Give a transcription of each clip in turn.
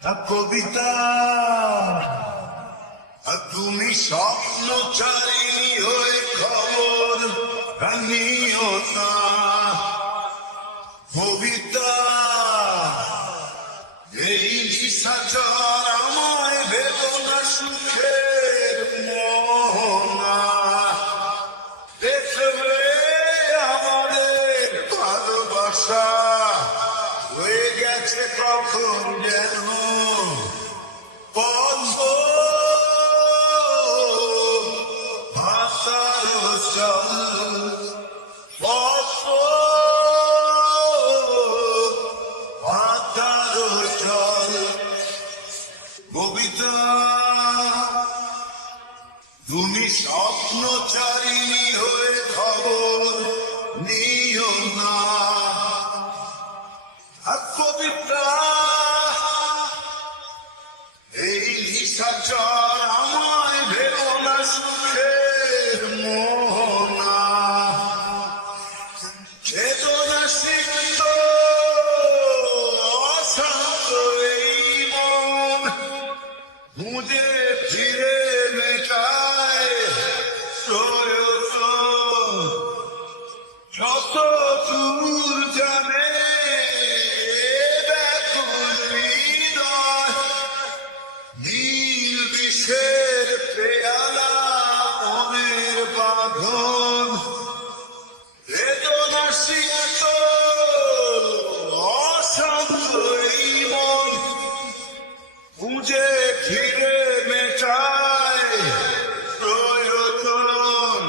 কবিতা তুমি স্বপ্নচারিণী হয়ে খবর নিও না। কবিতা এই নিশাচর আমায় ভেবো না সুখের মোহনা। দেখবে আমাদের ভালোবাসা হয়ে গেছে কখন যেন পদ্ম ভাষার জল, পদ্ম ভাষার জল। কবিতা তুমি স্বপ্নচারিণী হয়ে খবর নিও না। কবিতা এই নিশাচর আমায় ভেবো না সুখের মোহনা। চেতনা সিক্ত অশান্ত এই মন খুঁজে ফিরে মেটায় প্রয়োজন। যত দূর জানে নীল বিষের পেয়ালা মনের বাঁধন। বেদনা সিক্ত অশান্ত এই মন খুঁজে ফিরে মেটায় প্রয়োজন।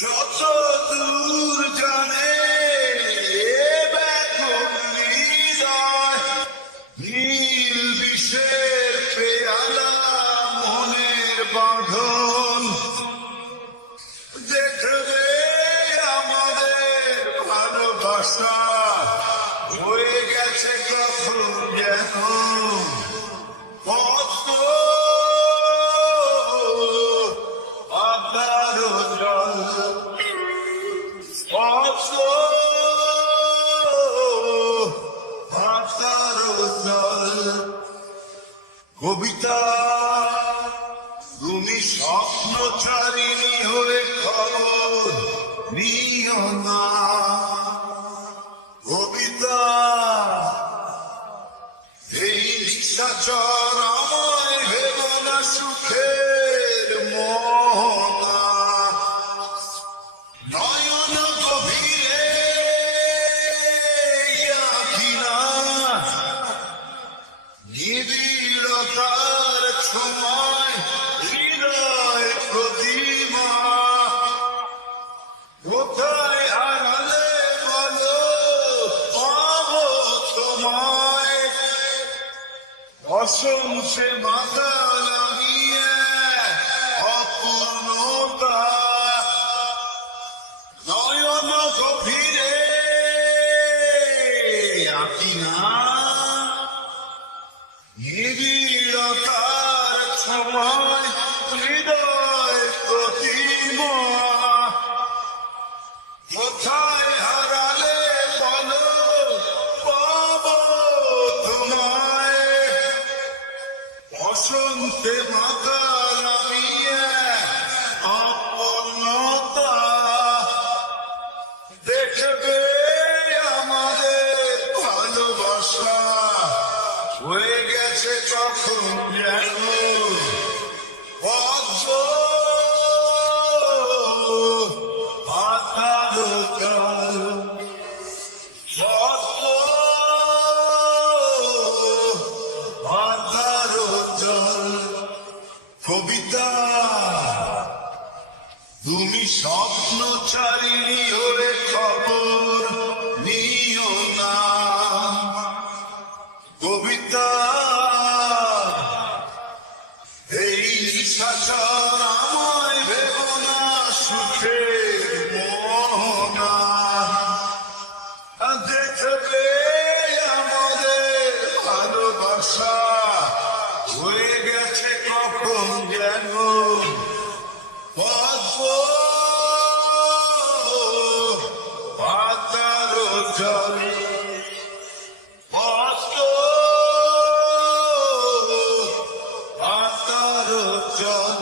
যত দূর জানে ব্যাকুল হৃদয় নীল বিষের পেয়ালা মনের বাঁধন। দেখবে আমাদের ভালোবাসা হয়ে গেছে কখন যেন পদ্ম ভাষার জল, পদ্ম ভাষার জল। কবিতা তুমি স্বপ্নচারিণী হয়ে খবর নিও না। কবিতা এই নিশাচর আমায় ভেবো না সুখের মোহনা। নয়ন গভীরে আঁকিনা নিবিড়তার ছোঁয়ায় হৃদয় প্রতিমা। কোথায় হারালে বলো পাবো তোমায়। অসংখ্যে মাথা লাগিয়ে অপূর্ণতা। নয়ন গভীরে আঁকিনা নিবিড়তার ছোঁয়ায় হৃদয় প্রতিমা। কোথায় হারালে বলো পাবো তোমায়। বসন্তে মাথা লাগিয়ে অপূর্ণতা। দেখবে আমাদের ভালোবাসা হয়ে গেছে কখন যেন পদ্ম ভাষার জল, পদ্ম ভাষার জল। কবিতা তুমি স্বপ্নচারিণী হয়ে খবর নিও না। কবিতা এই নিশাচর আমায় ভেবো না সুখের মোহনা। দেখবে আমাদের ভালোবাসা হয়ে গেছে কখন যেন পদ্ম ভাষার জল, পদ্ম পাতার জল